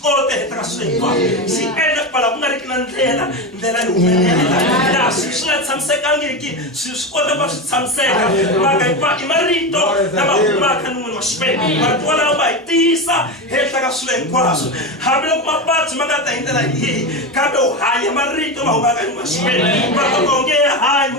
skote hetraswekwa si enda pala ngari kinandlela ndlela yumelela sisha tsamsekangiki siskota ba tsamseka maka imarito na mahumaka nungwe washpe matwala ba itisa hetraswekwa hablo mapatsi magata indela hi kabe uhaya marito mahumaka nungwe washpe matongea hayi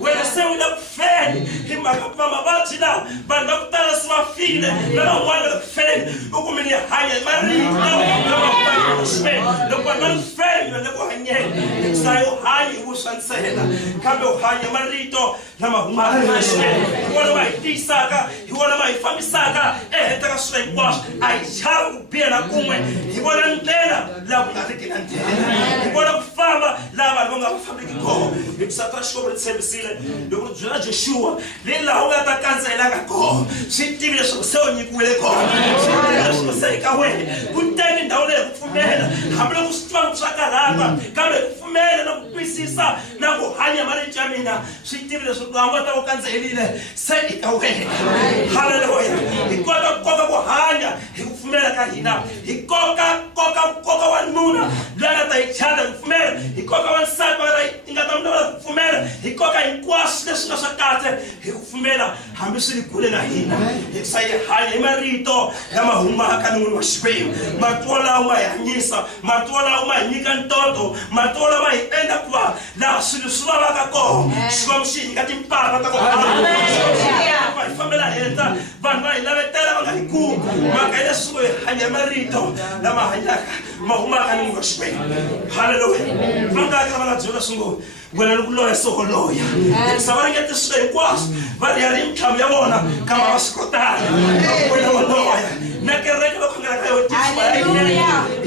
wena sewula kufeni himaka mama batsila banda kutala swafile na wanga kufeni ukumini haya marito na washpe lokwa nalfeni na kuhanye sayo hayi usansela kabe uhaya marito na mahumaka nungwe washpe wala maitisaka wala maifamisaka hetraswekwa aicharu kupia kumwe wala ndela la kunarikina ndela wala kufama la balonga kufamiki ko ibsatrashko bitsebisile lokujuna Joshua lela honga takanzela ngako sitibile sokseonyi kuweleko sitibile sokseika we kuteni ndawule kufumela hamlo kusitwa kusakalapa kabe kufumela na kupisisa na kuhanya marijamina sitibile sokangwa takanzelile seika we haleluya ikota koka kuhanya ikufumela kahina ikoka wanuna lana taichada kufumela ikoka wansapa ingatamda kufumela ikoka inkwasi lesingashakate ikufumela hambisili kule na hina iksaye hali marito ya mahumaka nungwe washpe matwala wa yanyisa matwala wa nyika ntoto matwala wa enda kwa la silusula bakako shomshi ngati mpapa kako amen famela heta banwa ilawe tela ngaliku makaile suwe hanya marito la mahanyaka mahumaka nungwe washpe haleluya manga kama jona sungo wena lokuloya sokoloya sabarenge tiswe kwas bali ari mthamya bona kama basikotana wena waloya nakereke lokungela kayo tiswa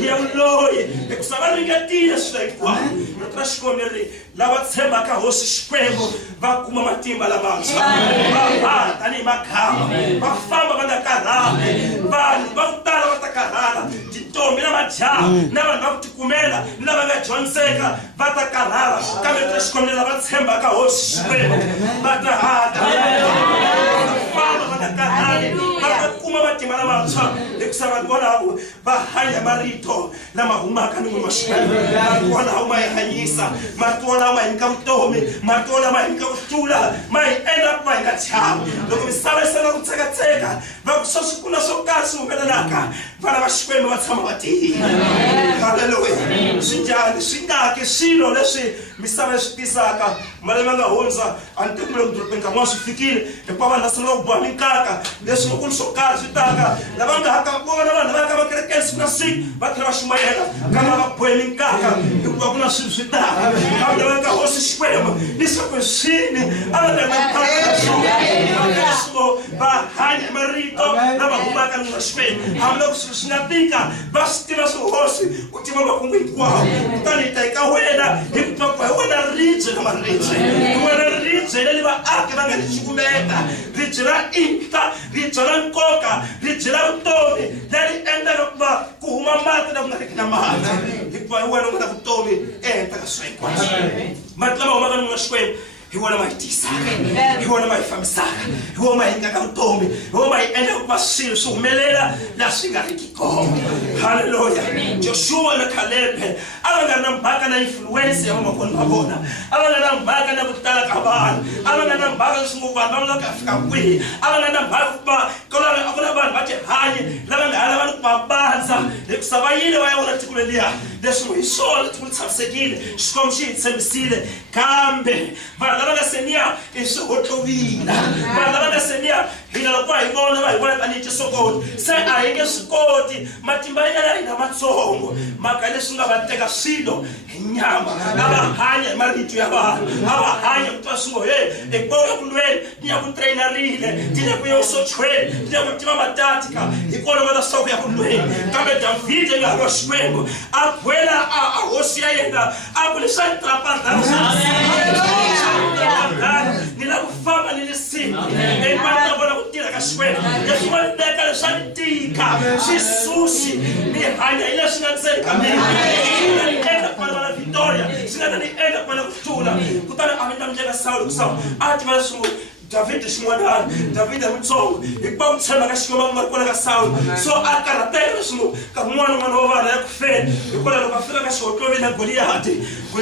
ya uloye ekusabarenge tiswe kwa notrashkomeri laba tsemba ka hosi shkwebo bakuma matimba la mansa baba tani makama bafamba bandakarala bani bakutala batakarala jitombi na maja na bantu bakutikumela na banga Johnseka batakarala kame tashkomela batsemba ka hosi shkwebo batahata bafamba bandakarala bakuma matimba la mansa ekusaba bona bahanya marito na mahumaka nungwe washkwebo bona umayahanyisa matwala ma inkamtomi matwala ma inkutula ma enda pa ingachama loko misala sala kutseka bakusosi kuna sokasi umelanaka bana bashkweme batsama bati haleluya sinjani singake silo lesi misala sitisaka malemanga honza antemule mdropenga mwasifikile epaba nasala ubaminkaka lesi nokunsokasi taka labanga hakabona bana bakabakerekensi kunasik bakira shumayela kama bapweminkaka ikubakuna sibsitaka abanga hosi shwema nisokwesini abanga bahanya marito na bahumaka ngashwema hamlo sinatika bastima so hosi utima bakungu kwao tani taika wena hipapa wena rije na marije wena rije ile ba akibanga chikumeka rijira inta rijira nkoka rijira utomi dali enda kwa kuhuma mata na kunakina mahata hipapa wena ngata kutomi takaswekwa matlama umagana ngashwema hiwana maitisaka hiwana maifamisaka hiwana maingaka utomi hiwana maenda kupasilo sumelela la singarikiko haleluya Joshua na Caleb abangana mpaka na influence ya mama kono mabona abangana mpaka na kutala kabana abangana mpaka sungubamba mlaka Afrika kwi abangana mpaka kola akona bana bache hanye labanga alabana kubabanza lekusabayile wayona tikumelia leso isole tukutsasekile shikomshi tsemisile kambe bana senia isogotovina bana senia ina kwa ibona bayibona kanite sokoti se ayenge sikoti matimba ina matsongo makale sunga bateka sido nyama abahanya malitu yabana abahanya mtasungo ekboya kulweni niya kutrainerile ndiya kuyosochwe ndiya kutima matatika ikolo wala soko ya kulweni kambe David ngaloshwengo akwela ahosia yenda akulisa trapanda nilakufama nilisima ebana bona kutira kashwena yashwa deka leshantika sisusi ni hanya ile sinanzeli kamera enda kwa Victoria sinana ni enda kwa kutula kutana amenda mjega Saul kusema ati basumu David xin'wanana David mutsongo hikuva mutshemba ka Xikwembu nga kona ka Saul so a karhateka swin'we ka n'wana wa vana ya ku fela hikwalaho loko a fika ka xihotloveni na Goliyati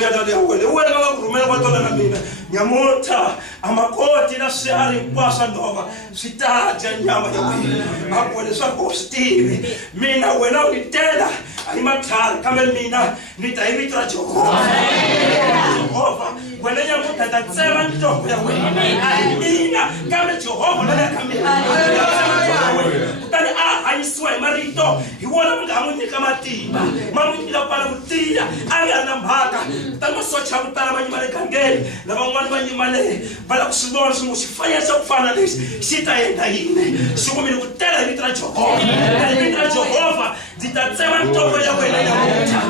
ya wena wena va ku rhumela va tona na mina nyamuta a makoti na swiharhi hinkwaswo nhova swi ta dya nyama ya wena a ku leswaku u swi tivi mina wena u ni tela a hi matlhari kambe mina ni ta hi vito ra Jehovha wena nyamuta ta tsema ntombo ya wena a hi mina kambe Jehovha loyi a ka mina kutani a hanyisiwa hi marito hi wona mi nga n'wi nyika matimba ma n'wi nyika ku pfala ku tiya a nga na mhaka kutani masocha ya ku tala ma yima le gangeni lavan'wana va yimale va lava ku swi vona swin'we xifaniso xa ku fana lexi xi ta endla yini xi kumile ku tela hi vito ra Jehovha hi vito ra Jehovha ndzi ta tsema ntombo ya wena namuntlha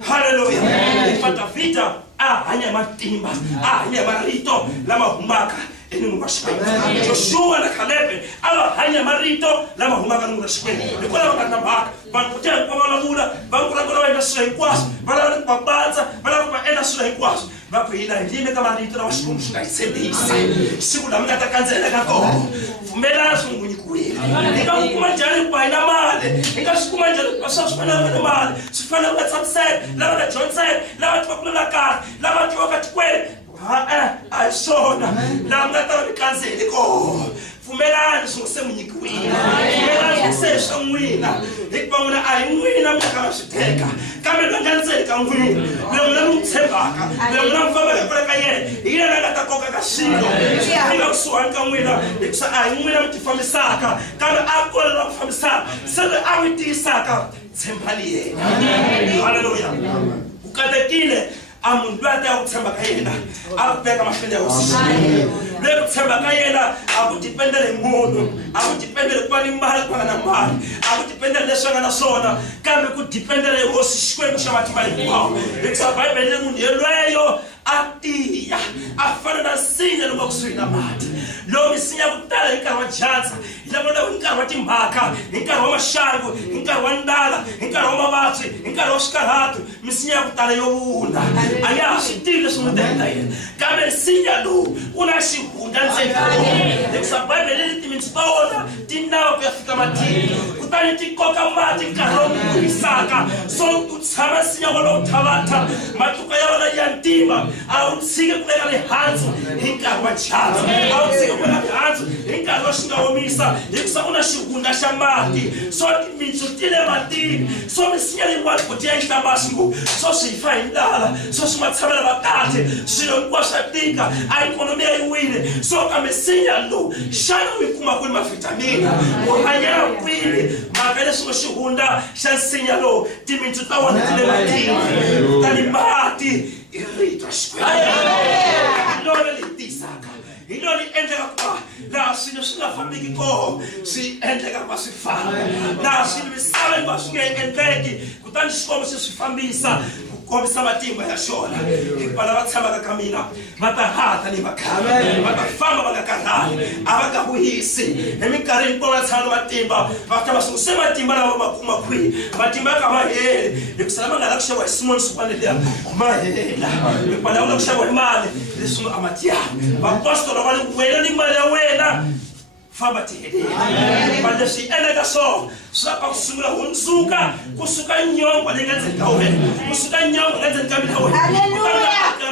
haleluya hikuva Davhida a hanya hi matimba a hanya hi marito lama humaka enini wa Xikwembu Joshua na Caleb a va hanya marito lama humaka enini wa Xikwembu hikwalaho ka na mhaka vanhu ku tela ku vulavula va vulavula va endla swilo hinkwaswo va lava ku va patsa va lava ku va endla swilo hinkwaswo va ku hina hi yime ka marito lawa Xikwembu xi nga hi tshembisa siku lama nga ta kandzela ka kona pfumelana swi n'wi nyikiwile hi nga kuma njhani ku va hi na mali hi nga swi kuma njhani ku va swi fanele na mali swi fanele ku nga tshamiseka lava nga dyondzeka lava tivaka na kahle lava tivaka tikwele a hi swona laha mi nga ta va mi kandzeli kona pfumelani swi se n'wi nyikiwile pfumelani swi se swa n'wina hikuva n'wina a hi n'wina mi nga swi teka kambe loko nga ndzeni ka n'wina loko n'wina mi tshembaka loko n'wina mi fambaka kule ka yena hi yena a nga ta koka ka swilo mi nga kusuhani ka n'wina hikuva a hi n'wina mi tifambisaka kambe a kona la ku fambisaka se loyi a n'wi tiyisaka tshembani yena haleluya ku katekile a munhu loyi a ta ya ku tshemba ka yena a ku veka mahlweni ya hosi loyi ku tshemba ka yena a ku dipendele hi munhu a ku dipendele ku va ni mali ku va na mali a ku dipendele leswi a nga na swona kambe ku dipendele hi hosi Xikwembu xa matimba hinkwawo hikuva Bibele munhu yelweyo a tiya a fana na nsinya loko kusuhi na mati loko misinya ku tala hi nkarhi wa dyandza hi lavona hi nkarhi wa timhaka hi nkarhi wa maxangu hi nkarhi wa ndlala hi nkarhi wa mavabyi hi nkarhi wa xikarhatu misinya ya ku tala yo vuna a ya ha swi tivi leswi n'wi endla yena kambe nsinya lowu u na xihundla ndzeni ka wona hikuva Bibele leti timitsu ta wona ti nawa ku ya fika matini kutani ti koka mati nkarhi lowu mi hisaka so u tshama nsinya wolowo thavatha matluka ya wona ya ntima a wu tshiki ku veka mihandzu hi nkarhi wa dyandza a wu tshiki ku veka mihandzu hi nkarhi wa xingawomisa hikuva u na xihundla xa mati so timitsu ti le matini so misinya yin'wana ku tiya yi hlamba xingu so swi fa hi ndlala so swi nga tshamela va kahle swilo hinkwaswo swa tika a ikonomi ya yi wile so ka misinya lowu xana u yi kuma kwini mavitamina u hanyela kwini mhaka leswi ngo xihundla xa nsinya lowu timitsu ta wona ti le matini tani mati i rito ra Xikwembu hi lona li tisaka hi lona yi endleka ku va laha swilo swi nga fambiki kona swi endleka ku va swi famba laha swilo misava yi va swi nga endleki kutani Xikwembu se swi fambisa kombisa matimba ya xona hikuva lava tshamaka ka mina va ta hata ni vakhale va ta famba va nga karhali a va nga vuyisi hi minkarhi hinkwayo va tshama na matimba va ta va sungula se matimba lava va kuma kwihi matimba ya ka ma heli hikuva lama nga lava ku xaviwa hi Simoni swin'wana leya ma hela hikuva lava lava ku xaviwa hi mali leswi nga amatiyani vaapostolo va ni wena ni mali ya wena famba ti heleli va leswi endleka swona swa ku sungula hundzuka kusuka nyongwa leyi nga ndzeni ka wena kusuka nyongwa nga ndzeni ka mina wena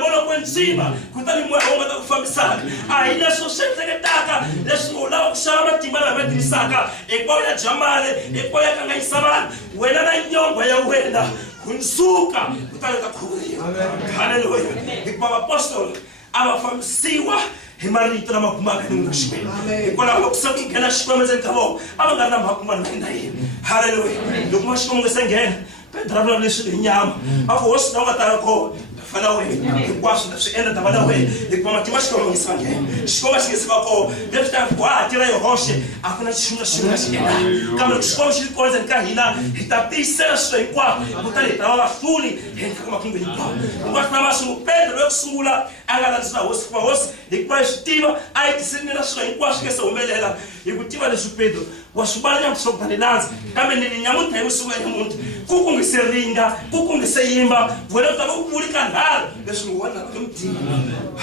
vona ku ndzima kutani moya wu nga ta ku fambisaka a hi leswi swi endleketaka leswi u lava ku xava matimba lama tirhisaka hinkwawo ya dya mali hinkwawo ya kanganyisa vanhu wena na nyongwa ya wena hundzuka kutani ka khuvuriwa haleluya hikuva vaapostoli a va fambisiwa hi marito lama humaka ni n'wina Xikwembu hikwalaho loko se ku nghena Xikwembu endzeni ka vona a va nga ri na mhaka ma na yini haleluya loko ma Xikwembu nga se nghena Petro a vulavula leswi hi nyama a ku hosi na u nga ta ya kona fana wena hinkwaswo swi endla ta va na wena hikuva matimba Xikwembu nge se va nghena Xikwembu xi nge se va kona leswi ta ku ha tirha hi hoxe a ku na xin'wana xin'we xi endlaka kambe loko Xikwembu xi ri kona endzeni ka hina hi ta tiyisela swilo hinkwaswo kutani hi ta va vahluli henhla ka makungu hinkwawo hinkwaswo na masungu Petro loyi ku sungula a nga landzisa hosi hikuva hosi hikuva hi swi tiva a yi tiseleni swilo hinkwaswo nge se humelela hi ku tiva leswi Petro wa swi vula nyamuthla ku ta ni landza kambe ni nyamuntlha hi vusiku ya nyamuntlha kukungiseringa kukungiseyimba wena utaka ukubulika nalo leswi ngiwana ke mdini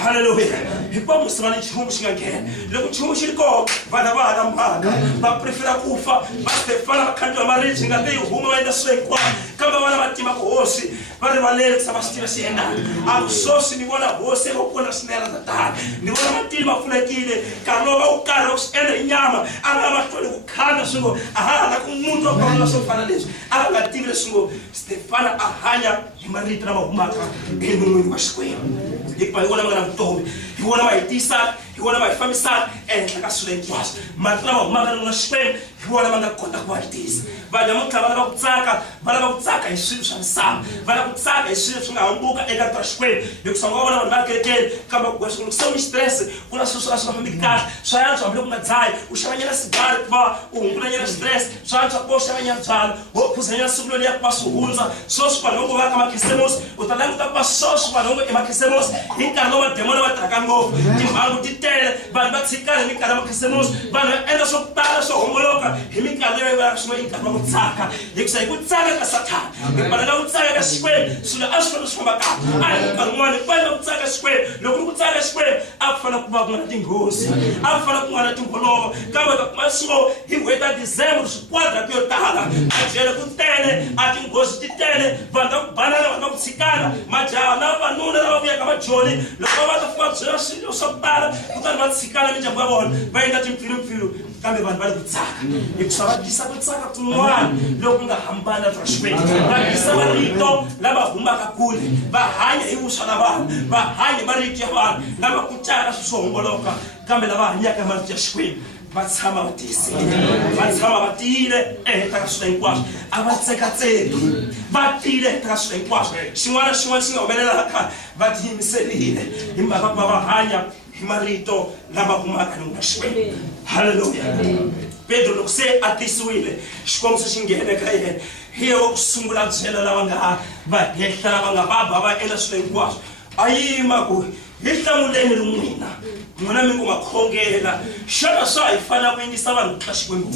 haleluya hikuva musivani chihumu xingangena loko chihumu xi ri koho vana va hana mhaka va prefera kufa va stefana va khandziwa maribye ngati yi huma va endla swilo hinkwavo kambe vana va tima ku hosi va rivalele kusa va swi tiva xi endlaka a vusosi ni vona hosi eka kona swinene ta tala ni vona matili ma pfulekile nkarhi lowu va wu karhi va swi endla hi nyama a nga mahloli ku khanda swi ngo a hana ku munhu wa kona swo fana leswi a nga tivi leswi ngo Stefana a hanya hi marito lama humaka enon'wini wa Xikwembu hikuva hi vona va nga na vutomi hi vona va hi tisaka hi vona va hi fambisaka ehenhla ka swilo hinkwaswo marito lama humaka enon'wini wa Xikwembu hi vona va nga kota ku va hi tisa vanhu namuntlha va lava ku tsaka va lava ku tsaka hi swilo swa misava va lava ku tsaka hi swilo swi nga hambuka eka ta Xikwembu hikuva nga vona vanhu va kerekeni kambe ku swi se u stress ku na swilo swo ka swi nga fambiki kahle swa yantswa hambi loko u nga dzahi u xavanyela sigari ku va u hungulanyela stress swa yantswa ku va u xavanyela byala ho phuzanyela siku loliya ku va swi hundza swo swi vanhu va ka makhisemosi u ta languta ku va swo swi vanhu i makhisemosi hi nkarhi lowu mademoni va taka ngopfu timhangu ti tele vanhu va tshikana hi minkarhi ya makhisemosi vanhu va endla swo tala swo hongoloka hi minkarhi leyi va swin'we i nkarhi wa ku tsaka hikuva hi ku tsaka ka Sathana hi panela ku tsaka ka Xikwembu swilo a swi fanele swi famba kahle a hi nkarhi wun'wana hi fanele ku tsaka ka Xikwembu loko ri ku tsaka ka Xikwembu a ku fanele ku va ku nga na tinghozi a ku fanele ku nga na timbolova kambe ka kuma swo hi n'hweti ya December swikwadra ku yo tala a jele ku tele a tinghozi ti tele vanhu va ku banana vanhu va ku tshikana majaha na vavanuna lava vuyaka majoni loko va ta fika byela swilo swa ku tala kutani va tshikana mindyangu ya vona va endla timpfilumpfilu kambe vanhu va le ku tsaka hikuva va tisa ku tsaka kun'wana loku nga hambana na Xikwembu va tisa marito lava humaka kule va hanya hi vuswa na vanhu va hanya hi marito ya vanhu lava kutaka swilo swo hongoloka kambe lava hanyaka hi marito ya Xikwembu va tshama va tiyisile va tshama va tiyile ehenhla ka swilo hinkwaswo a va tsekatseki va tiyile ehenhla ka swilo hinkwaswo xin'wana na xin'wana xi nga humelelaka va tiyimiserile hi mhaka ku va va hanya hi marito lama humaka ni Xikwembu haleluya Pedro loko se a tisiwile xikwembu se xi nghene ka yena hi yena wa ku sungula byela lava nga va hehla lava nga va va endla swilo hinkwaswo a yima ku hi hlamuleni n'wina n'wina mi ku makhongela xana swa hi fanele ku yingisa vanhu ku tla Xikwembu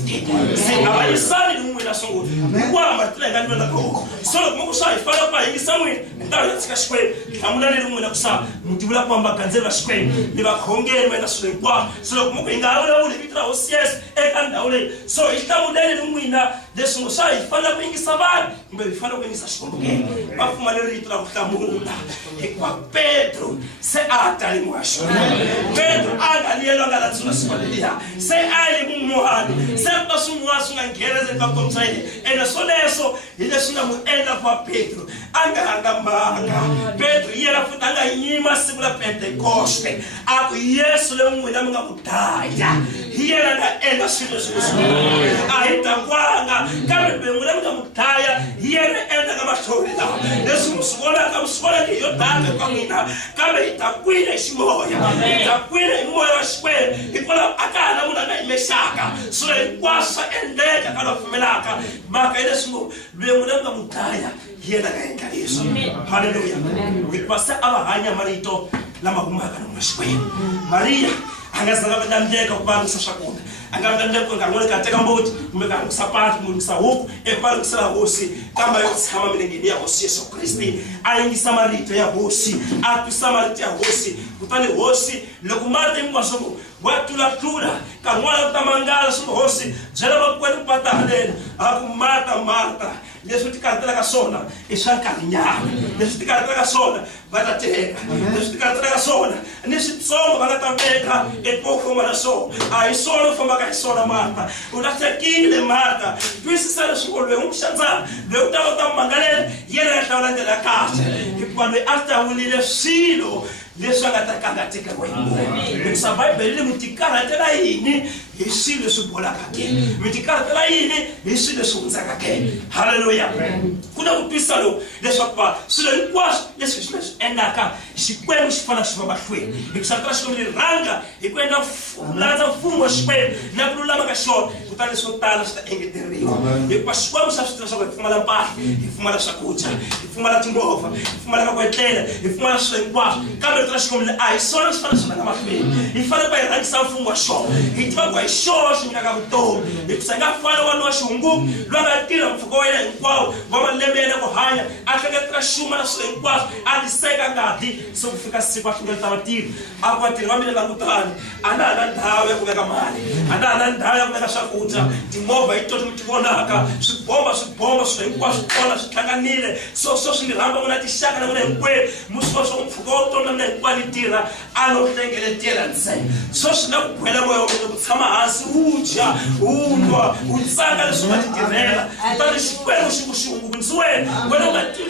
se a va yisani ni n'wina sungula hinkwawo marito layi nga ni vela koko so loko mo ku swa hi fanele ku va yingisa n'wina hi ta ya tshika Xikwembu hlamulani ni n'wina ku sa mi tivula ku va magandzeli va Xikwembu ni vakhongeli va endla swilo hinkwaswo so loko mo ku hi nga ha vulavuli hi vito ra hosi Yesu eka ndhawu leyi so hi hlamuleni ni n'wina leswi ngo swa hi fanele ku yingisa vanhu kumbe hi fanele ku yingisa Xikwembu ke va pfumale rito la ku hlamula hikuva Pedro se a tali moya Xikwembu Pedro a nga liyelanga la tsula swaleliya se a yi mun'wana se ku ta swin'wana swi nga ngheneze ka vutomi bya yena ene swoleswo hi leswi nga n'wi endla ku va Pedro a nga hangambanga Pedro yena futhi a nga yima siku la Pentekoste a ku Yesu le n'wina mi nga ku daya hi yena nga endla swilo leswi a hi takwanga kambe n'wina mi nga mu daya hi yena endla ka mahlori lawa leswi mi swi vonaka mi swi vonaka hi yo daka ka n'wina kambe hi ta kwile hi ximoya hi ta kwile hi moya wa Xikwembu hikwalaho a ka ha na munhu a nga yimexaka swilo hinkwaswo swa endleka ka lava pfumelaka mhaka hi leswi ngo loyi n'wina mi nga mu daya hi yena nga endla leswi haleluya hikuva se a va hanya marito lama humaka na Xikwembu Mariya a nga zanga vandlandleka ku valungisa swakudya a nga vandlandleka ku nkarhi n'wana ka teka mbuti kumbe ka lunghisa patu ku lunghisa huku eku va lunghisela hosi kambe yo tshama milengeni ya hosi Yesu Kristi a yingisa marito ya hosi a twisa marito ya hosi kutani hosi loko Marta hinkwaswo wa tlulatlula nkarhi n'wana ku ta mangala swi hosi byela vakwenu pata haleni a ku Marta leswi ti karhatelaka swona i swa nkarhinyana leswi ti karhatelaka swona va ta teka leswi ti karhatelaka swona ni switsongo va nga ta veka ekofoma na swona a hi swona u fambaka hi swona Marta u lahlekile Marta twisisa leswi ngo loyi u xandzana loyi u ta va u ta mangalela yena ya hlawula ndlela ya kahle hikuva loyi a hlawulile swilo leswi a nga ta kangatekeriwa hi vona hikuva Bibele ri mi ti karhatela yini hi swilo leswi bolaka ke mi ti karhatela yini hi swilo leswi hundzaka ke haleluya ku na ku twisisa loku leswaku va swilo hinkwaswo leswi swi leswi endlaka Xikwembu xi fana xi va mahlweni hikuva tala Xikwembu ri rhanga hi ku endla landza mfumo wa Xikwembu na ku lulama ka xona kutani leswo tala swi ta engeteriwa hikuva Xikwembu xa swi tiva leswaku hi pfumala mpahla hi pfumala swakudya hi pfumala timovha hi pfumala ka ku etlela hi pfumala swilo hinkwaswo kambe tra xikomile a hi swona swi fanele swi rhanga mahlweni hi fanele va hi rhangisa mfumo wa xona hi tiva ku hi xona xi nyikaka vutomi hikusa hi nga fani wanuna wa xihunguku loyi nga tirha mpfhuka wa yena hinkwawo va malembe yena ku hanya a hleketela xuma na swilo hinkwaswo a tiseka ngati se ku fika siku a hlengeleta vatirhi a ku vatirhi va mine langutani a na ha na ndhawu ya ku veka mali a na ha na ndhawu ya ku veka swakudya timovha hi toti mi ti vonaka swibomba swilo hinkwaswo kona swi hlanganile so swi ni rhamba n'wina tixaka na n'wina hinkwenu mi swi swa ku mpfhuka wo vutomi na mina hinkwayo ni tirha a no hlengeletela ntsena so swi nga ku gwela moya wa mina ku tshama hansi wu dya wu nwa wu tsaka leswi nga ti tirhela kutani xikwembu xi ku xihunguvunisiweni wena u nga tivi